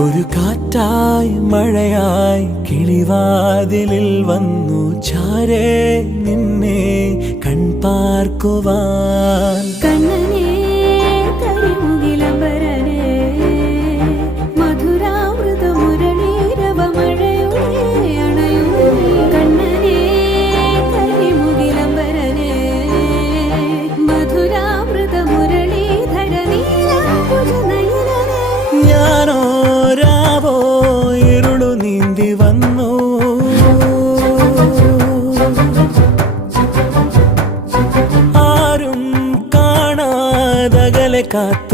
ഒരു കാറ്റായി മഴയായി കിളിവാതിലിൽ വന്നു ചാരേ നിന്നെ കൺപാർക്കുവാൻ. കണ്ണനേ കരിമുകിലംബരനേ മധുരാമൃത മുരളീരവ മഴയുടെ അണയുന്നേ. കണ്ണനേ കരിമുകിലംബരനേ മധുരാമൃത മുരളീധര നീലാംബുജ നയനനേ. ഞാനോ രാവോ ഇരുളു നീന്തി വന്നു, ആരും കാണാതകലെ കാത്തു